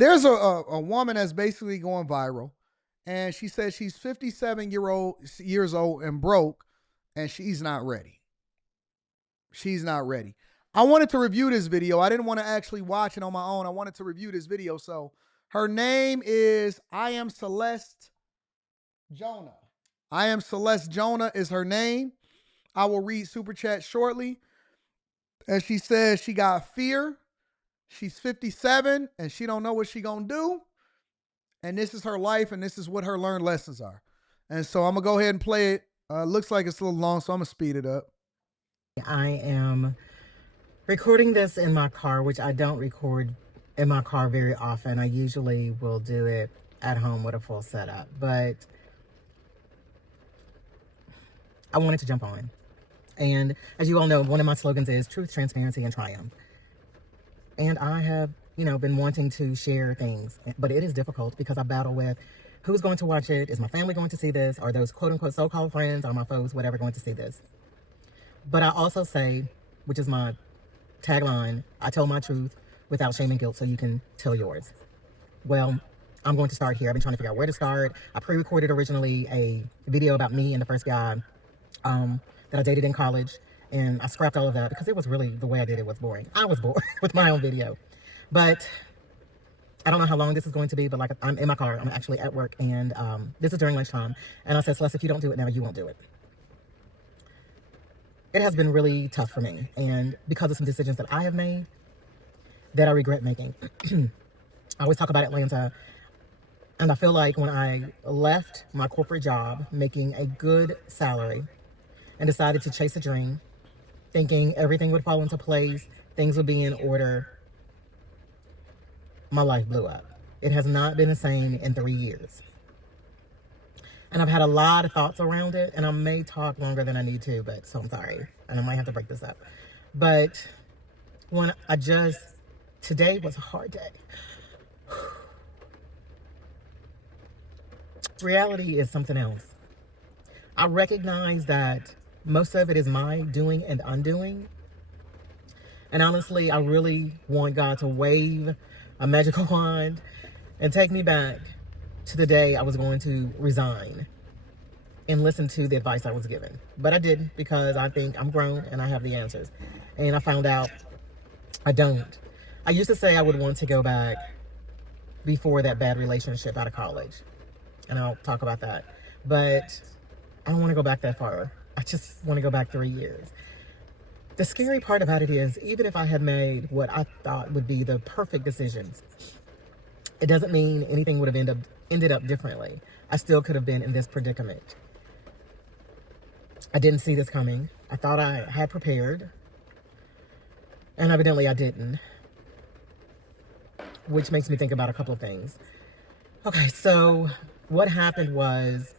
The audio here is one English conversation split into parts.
There's a woman that's basically going viral, and she says she's 57 years old and broke, and she's not ready. She's not ready. I wanted to review this video. I didn't want to actually watch it on my own. I wanted to review this video. So her name is I am Celeste Jonah. I am Celeste Jonah is her name. I will read super chat shortly. And she says she got fear. She's 57 and she don't know what she gonna do. And this is her life, and this is what her learned lessons are. And so I'm gonna go ahead and play it. Looks like it's a little long, so I'm gonna speed it up. I am recording this in my car, which I don't record in my car very often. I usually will do it at home with a full setup, but I wanted to jump on. And as you all know, one of my slogans is truth, transparency, and triumph. And I have, been wanting to share things, but it is difficult because I battle with who's going to watch it. Is my family going to see this? Are those quote unquote so-called friends or my foes, whatever, going to see this? But I also say, which is my tagline, I tell my truth without shame and guilt so you can tell yours. Well, I'm going to start here. I've been trying to figure out where to start. I pre-recorded originally a video about me and the first guy that I dated in college, and I scrapped all of that because it was really, the way I did it was boring. I was bored with my own video. But I don't know how long this is going to be, but like I'm in my car, I'm actually at work, and this is during lunchtime, and I said, Celeste, if you don't do it now, you won't do it. It has been really tough for me, and because of some decisions that I have made that I regret making. I always talk about Atlanta, and I feel like when I left my corporate job, making a good salary, and decided to chase a dream, thinking everything would fall into place, things would be in order, my life blew up. It has not been the same in 3 years. And I've had a lot of thoughts around it, and I may talk longer than I need to, but so I'm sorry. And I might have to break this up. But today was a hard day. Reality is something else. I recognize that most of it is my doing and undoing. And honestly, I really want God to wave a magical wand and take me back to the day I was going to resign and listen to the advice I was given. But I didn't, because I think I'm grown and I have the answers. And I found out I don't. I used to say I would want to go back before that bad relationship out of college. And I'll talk about that. But I don't want to go back that far. I just want to go back 3 years. The scary part about it is, even if I had made what I thought would be the perfect decisions, it doesn't mean anything would have ended up differently. I still could have been in this predicament. I didn't see this coming. I thought I had prepared, and evidently I didn't, which makes me think about a couple of things. Okay, so what happened was,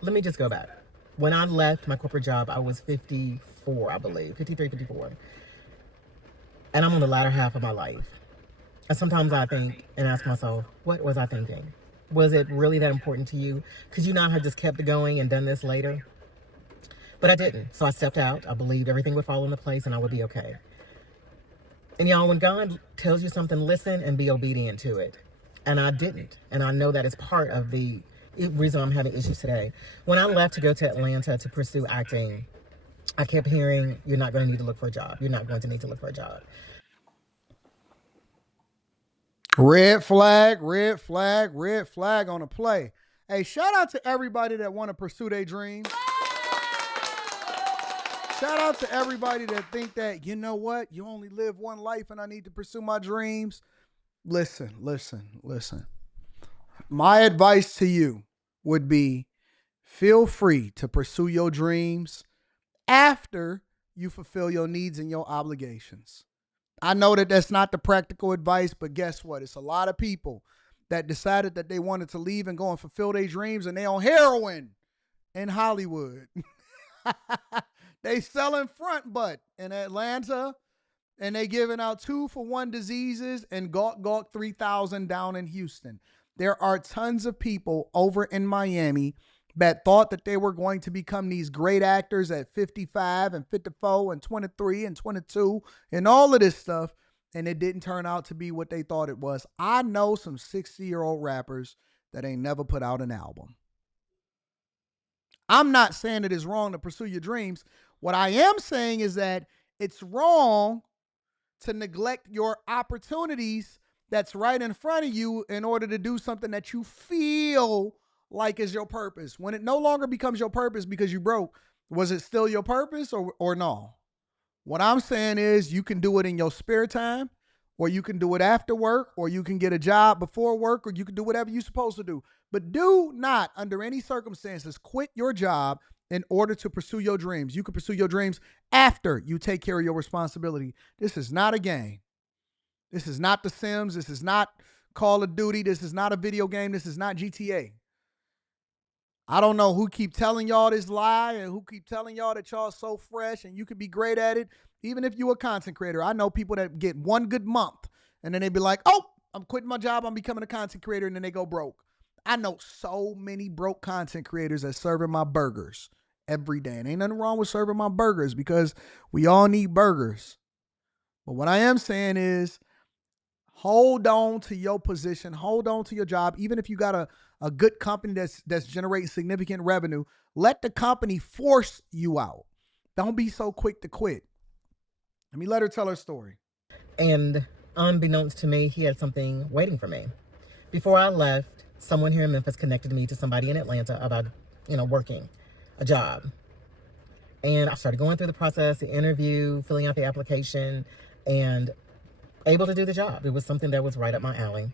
let me just go back. When I left my corporate job, I was 54, I believe, 53, 54. And I'm on the latter half of my life. And sometimes I think and ask myself, what was I thinking? Was it really that important to you? Could you not have just kept going and done this later? But I didn't. So I stepped out. I believed everything would fall into place and I would be okay. And y'all, when God tells you something, listen and be obedient to it. And I didn't. And I know that is part of the reason I'm having issues today. When I left to go to Atlanta to pursue acting, I kept hearing, you're not going to need to look for a job. You're not going to need to look for a job. Red flag, red flag, red flag on the play. Hey, shout out to everybody that want to pursue their dreams. Shout out to everybody that think that, you know what, you only live one life and I need to pursue my dreams. Listen. My advice to you would be, feel free to pursue your dreams after you fulfill your needs and your obligations. I know that that's not the practical advice, but guess what? It's a lot of people that decided that they wanted to leave and go and fulfill their dreams, and they on heroin in Hollywood. They selling front butt in Atlanta, and they giving out 2-for-1 diseases and gawk 3,000 down in Houston. There are tons of people over in Miami that thought that they were going to become these great actors at 55 and 54 and 23 and 22 and all of this stuff. and it didn't turn out to be what they thought it was. I know some 60-year-old rappers that ain't never put out an album. I'm not saying it is wrong to pursue your dreams. What I am saying is that it's wrong to neglect your opportunities that's right in front of you in order to do something that you feel like is your purpose. When it no longer becomes your purpose because you broke, was it still your purpose or no? What I'm saying is you can do it in your spare time, or you can do it after work, or you can get a job before work, or you can do whatever you're supposed to do. But do not, under any circumstances, quit your job in order to pursue your dreams. You can pursue your dreams after you take care of your responsibility. This is not a game. This is not The Sims. This is not Call of Duty. This is not a video game. This is not GTA. I don't know who keep telling y'all this lie and who keep telling y'all that y'all so fresh and you could be great at it. Even if you're a content creator, I know people that get one good month and then they be like, oh, I'm quitting my job. I'm becoming a content creator. And then they go broke. I know so many broke content creators that serving my burgers every day. And ain't nothing wrong with serving my burgers because we all need burgers. But what I am saying is hold on to your position. Hold on to your job. Even if you got a good company that's generating significant revenue, let the company force you out. Don't be so quick to quit. Let me let her tell her story. And unbeknownst to me, he had something waiting for me. Before I left, someone here in Memphis connected me to somebody in Atlanta about, working a job. And I started going through the process, the interview, filling out the application, and able to do the job. It was something that was right up my alley.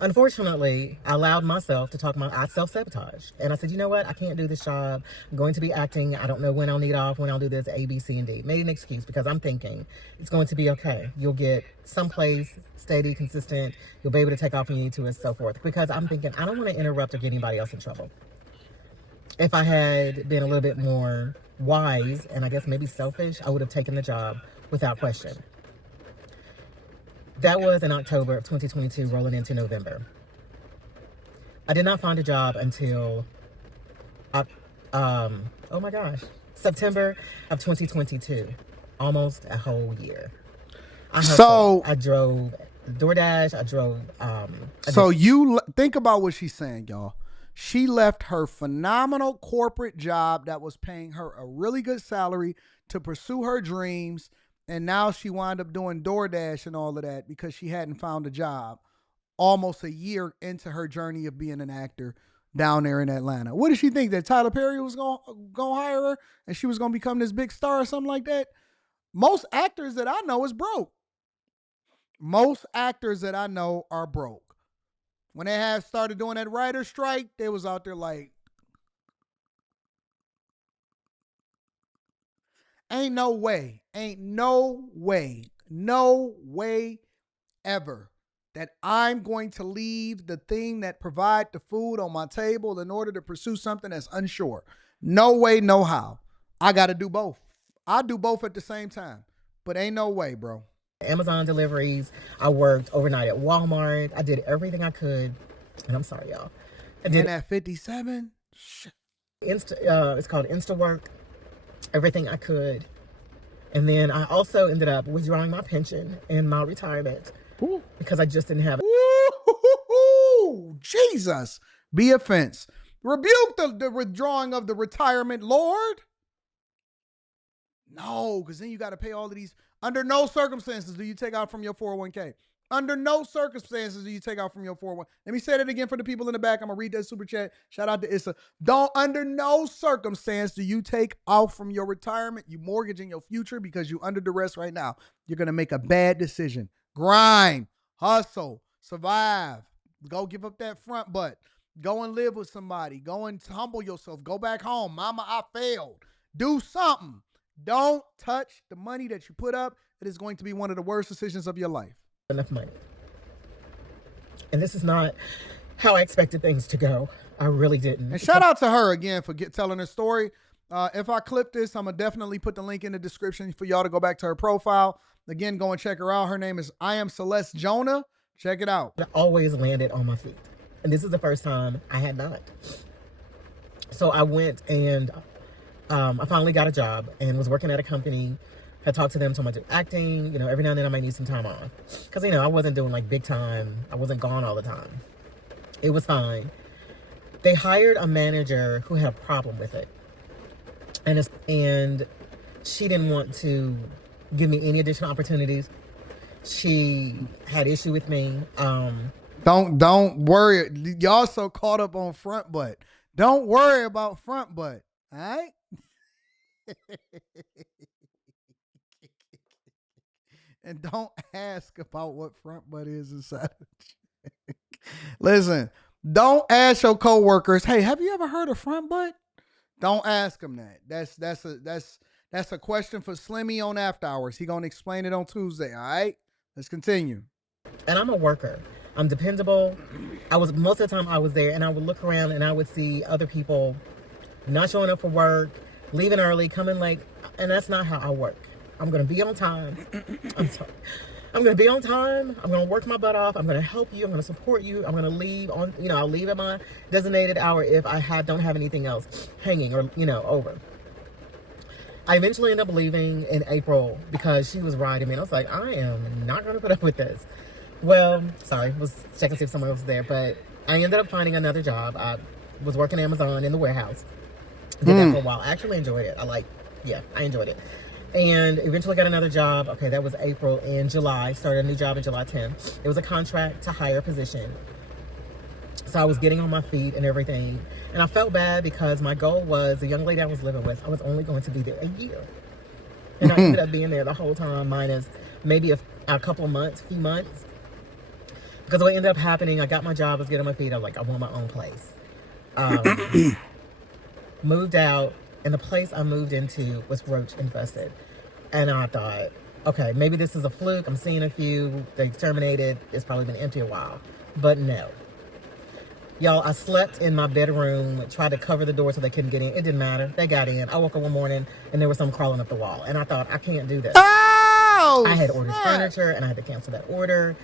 Unfortunately, I allowed myself to I self-sabotage. And I said, you know what? I can't do this job. I'm going to be acting. I don't know when I'll need off, when I'll do this, A, B, C, and D. Made an excuse because I'm thinking it's going to be okay. You'll get someplace steady, consistent. You'll be able to take off when you need to and so forth. Because I'm thinking I don't want to interrupt or get anybody else in trouble. If I had been a little bit more wise and I guess maybe selfish, I would have taken the job without question. That was in October of 2022, rolling into November. I did not find a job until, September of 2022. Almost a whole year. I drove DoorDash. I drove. So you think about what she's saying, y'all. She left her phenomenal corporate job that was paying her a really good salary to pursue her dreams. And now she wound up doing DoorDash and all of that because she hadn't found a job almost a year into her journey of being an actor down there in Atlanta. What did she think? That Tyler Perry was going to hire her and she was going to become this big star or something like that? Most actors that I know is broke. Most actors that I know are broke. When they had started doing that writer's strike, they was out there like, ain't no way ever that I'm going to leave the thing that provide the food on my table in order to pursue something that's unsure. No way, no how. I got to do both. I do both at the same time, but ain't no way, bro. Amazon deliveries. I worked overnight at Walmart. I did everything I could. And I'm sorry, y'all. And at 57? It's called InstaWork. Everything I could. And then I also ended up withdrawing my pension and my retirement. Ooh. Because I just didn't have it. Ooh, Jesus. Be offense. Rebuke the withdrawing of the retirement, Lord. No, because then you got to pay all of these. Under no circumstances do you take out from your 401k. Under no circumstances do you take out from your 401k. Let me say that again for the people in the back. I'm going to read that super chat. Shout out to Issa. Under no circumstance do you take out from your retirement. You mortgaging your future because you under duress right now. You're going to make a bad decision. Grind, hustle, survive. Go give up that front butt. Go and live with somebody. Go and humble yourself. Go back home. Mama, I failed. Do something. Don't touch the money that you put up. It is going to be one of the worst decisions of your life. Enough money. And this is not how I expected things to go. I really didn't. And shout out to her again for telling her story. If I clip this, I'm going to definitely put the link in the description for y'all to go back to her profile. Again, go and check her out. Her name is I Am Celeste Jonah. Check it out. I always landed on my feet. And this is the first time I had not. So I went and I finally got a job and was working at a company had talked to them so much of acting. Every now and then I might need some time off. Because, I wasn't doing like big time. I wasn't gone all the time. It was fine. They hired a manager who had a problem with it. And she didn't want to give me any additional opportunities. She had issue with me. Don't worry. Y'all so caught up on front butt. Don't worry about front butt. All right. And don't ask about what front butt is inside. Listen, don't ask your coworkers, "Hey, have you ever heard of front butt?" Don't ask them that. That's a question for Slimmy on After Hours. He gonna explain it on Tuesday. All right. Let's continue. And I'm a worker. I'm dependable. Most of the time I was there, and I would look around and I would see other people not showing up for work, leaving early, coming late, and that's not how I work. I'm gonna be on time. I'm sorry. I'm gonna be on time. I'm gonna work my butt off. I'm gonna help you. I'm gonna support you. I'm gonna leave on. I'll leave at my designated hour if I don't have anything else hanging or over. I eventually ended up leaving in April because she was riding me, and I was like, I am not gonna put up with this. Well, sorry, was checking to see if someone else was there, but I ended up finding another job. I was working Amazon in the warehouse. Did that for a while. I actually enjoyed it. I enjoyed it. And eventually got another job. Okay, that was April. And July, started a new job in July 10th. It was a contract to hire position. So I was getting on my feet and everything. And I felt bad because my goal was, the young lady I was living with, I was only going to be there a year. And I ended up being there the whole time, minus maybe a couple months, few months. Because what ended up happening, I got my job, I was getting on my feet. I was like, I want my own place. Moved out, and the place I moved into was roach infested. And I thought, okay, maybe this is a fluke. I'm seeing a few. They terminated. It's probably been empty a while. But no. Y'all, I slept in my bedroom, tried to cover the door so they couldn't get in. It didn't matter. They got in. I woke up one morning, and there was some crawling up the wall. And I thought, I can't do this. Oh, I had ordered furniture, and I had to cancel that order.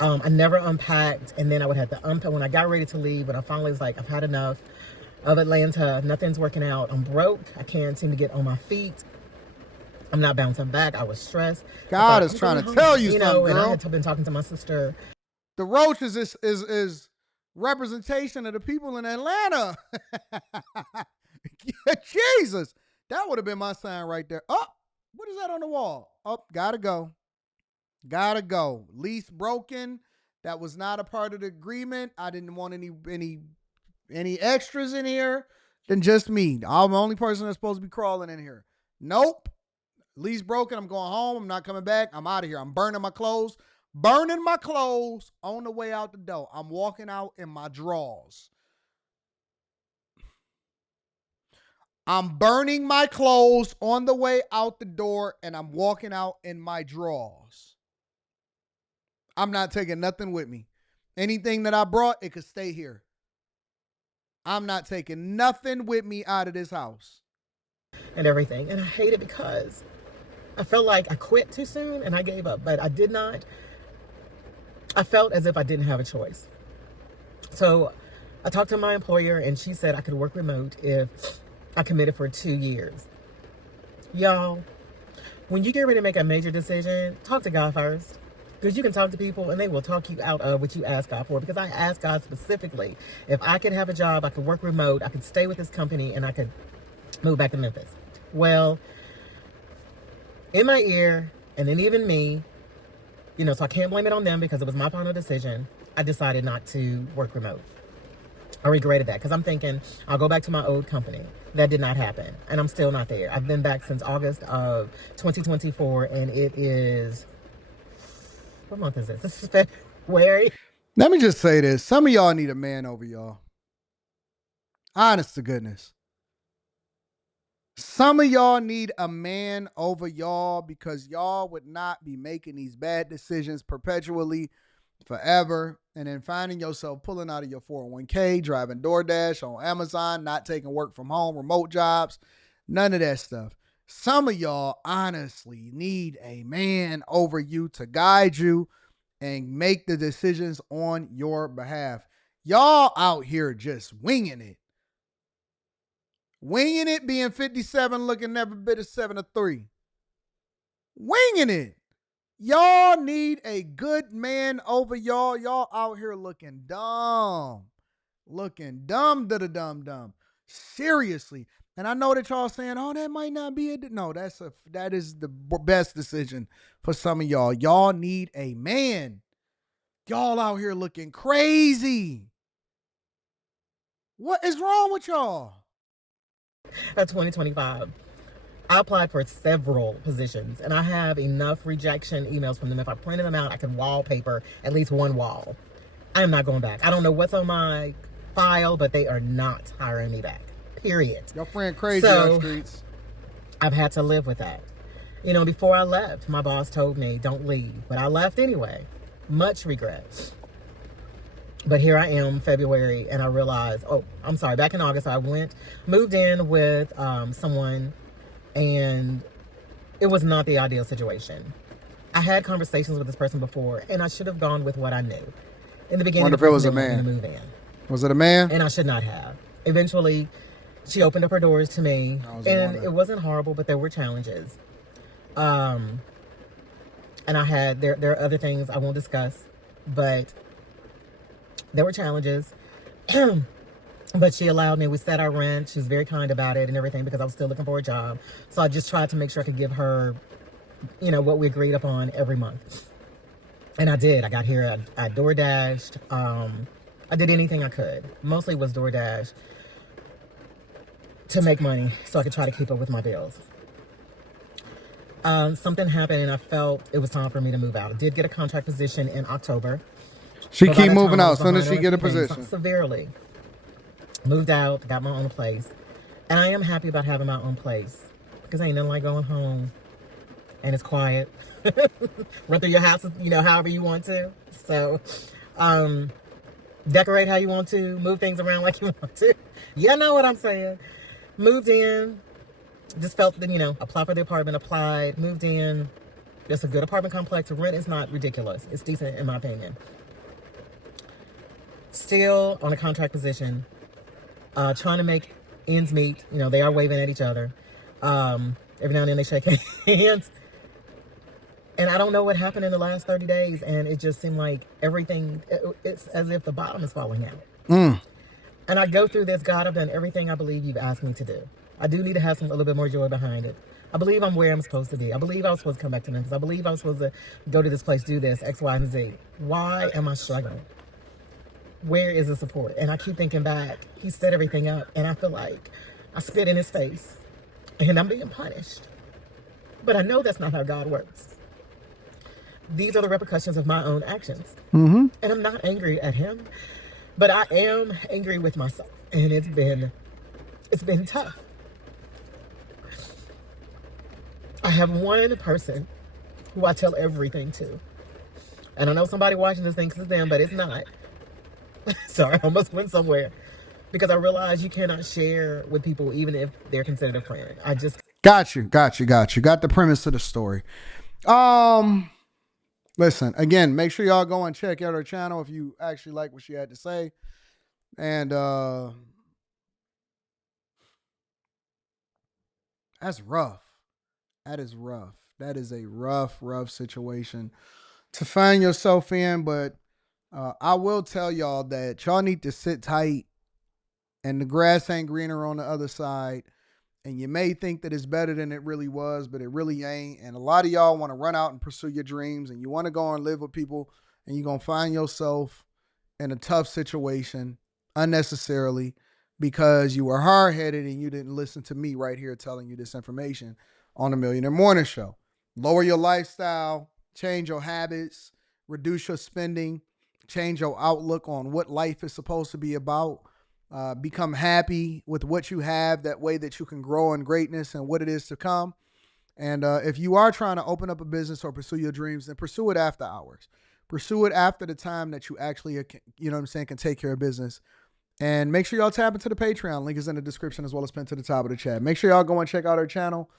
I never unpacked, and then I would have to unpack. When I got ready to leave, when I finally was like, I've had enough of Atlanta, nothing's working out. I'm broke. I can't seem to get on my feet. I'm not bouncing back. I was stressed. God is trying to tell you something, girl. And I had been talking to my sister. The roaches is representation of the people in Atlanta. Jesus, that would have been my sign right there. Oh, what is that on the wall? Oh, gotta go. Gotta go. Lease broken. That was not a part of the agreement. I didn't want any extras in here than just me. I'm the only person that's supposed to be crawling in here. Nope. Lease broken. I'm going home. I'm not coming back. I'm out of here. I'm burning my clothes. Burning my clothes on the way out the door. I'm walking out in my drawers. I'm burning my clothes on the way out the door, and I'm walking out in my drawers. I'm not taking nothing with me. Anything that I brought, it could stay here. I'm not taking nothing with me out of this house. And everything. And I hate it because I felt like I quit too soon and I gave up. But I did not. I felt as if I didn't have a choice. So I talked to my employer, and she said I could work remote if I committed for 2 years. Y'all, when you get ready to make a major decision, talk to God first. Because you can talk to people and they will talk you out of what you ask God for. Because I asked God specifically if I could have a job, I could work remote, I could stay with this company, and I could move back to Memphis. Well, in my ear, and then even me, so I can't blame it on them because it was my final decision. I decided not to work remote. I regretted that because I'm thinking I'll go back to my old company. That did not happen. And I'm still not there. I've been back since August of 2024, and it is... What month is this? This is February. Let me just say this. Some of y'all need a man over y'all. Honest to goodness. Some of y'all need a man over y'all because y'all would not be making these bad decisions perpetually forever and then finding yourself pulling out of your 401k, driving DoorDash on Amazon, not taking work from home, remote jobs, none of that stuff. Some of y'all honestly need a man over you to guide you and make the decisions on your behalf. Y'all out here just winging it. Winging it, being 57, looking every bit of 7 or 3. Winging it. Y'all need a good man over y'all. Y'all out here looking dumb. Looking dumb to the dumb dumb. Seriously. And I know that y'all saying, "Oh, that might not be it." No, that is the best decision for some of y'all. Y'all need a man. Y'all out here looking crazy. What is wrong with y'all? 2025. I applied for several positions and I have enough rejection emails from them. If I printed them out, I could wallpaper at least one wall. I am not going back. I don't know what's on my file, but they are not hiring me back. Period. Your friend crazy on streets. I've had to live with that. You know, before I left, my boss told me, don't leave. But I left anyway. Much regret. But here I am, February, and I realized, back in August, I moved in with someone, and it was not the ideal situation. I had conversations with this person before, and I should have gone with what I knew. In the beginning, wonder if it was a man. Move in. Was it a man? And I should not have. Eventually, she opened up her doors to me, and it wasn't horrible, but there were challenges. And there are other things I won't discuss, but there were challenges. But she allowed me. We set our rent. She was very kind about it and everything because I was still looking for a job. So I just tried to make sure I could give her, what we agreed upon every month. And I did. I got here. I DoorDashed. I did anything I could. Mostly was DoorDash to make money so I could try to keep up with my bills. Something happened and I felt it was time for me to move out. I did get a contract position in October. She keep moving out as soon as she get a position. Severely. Moved out, got my own place. And I am happy about having my own place. Because ain't nothing like going home. And it's quiet. Run through your house, however you want to. So, decorate how you want to. Move things around like you want to. You know what I'm saying. Moved in. Just felt that, apply for the apartment, applied, moved in. It's a good apartment complex. The rent is not ridiculous. It's decent in my opinion. Still on a contract position. Trying to make ends meet. They are waving at each other. Every now and then they shake hands. And I don't know what happened in the last 30 days. And it just seemed like everything, it's as if the bottom is falling out. And I go through this, God, I've done everything I believe you've asked me to do. I do need to have a little bit more joy behind it. I believe I'm where I'm supposed to be. I believe I was supposed to come back to Memphis. I believe I was supposed to go to this place, do this, X, Y, and Z. Why am I struggling? Where is the support? And I keep thinking back. He set everything up, and I feel like I spit in his face, and I'm being punished. But I know that's not how God works. These are the repercussions of my own actions. Mm-hmm. And I'm not angry at him, but I am angry with myself. And it's been tough. I have one person who I tell everything to. And I know somebody watching this thinks it's them, but it's not. Sorry, I almost went somewhere. Because I realize you cannot share with people even if they're considered a friend. I just... Got you. Got the premise of the story. Listen, again, make sure y'all go and check out her channel if you actually like what she had to say. And that's rough. That is rough. That is a rough situation to find yourself in. But I will tell y'all that y'all need to sit tight, and the grass ain't greener on the other side. And you may think that it's better than it really was, but it really ain't. And a lot of y'all want to run out and pursue your dreams, and you want to go and live with people, and you're going to find yourself in a tough situation unnecessarily because you were hard-headed and you didn't listen to me right here telling you this information on the Millionaire Morning Show. Lower your lifestyle, change your habits, reduce your spending, change your outlook on what life is supposed to be about. Become happy with what you have, that way that you can grow in greatness and what it is to come. And if you are trying to open up a business or pursue your dreams, then pursue it after hours. Pursue it after the time that you actually, can take care of business. And make sure y'all tap into the Patreon. Link is in the description as well as pinned to the top of the chat. Make sure y'all go and check out her channel.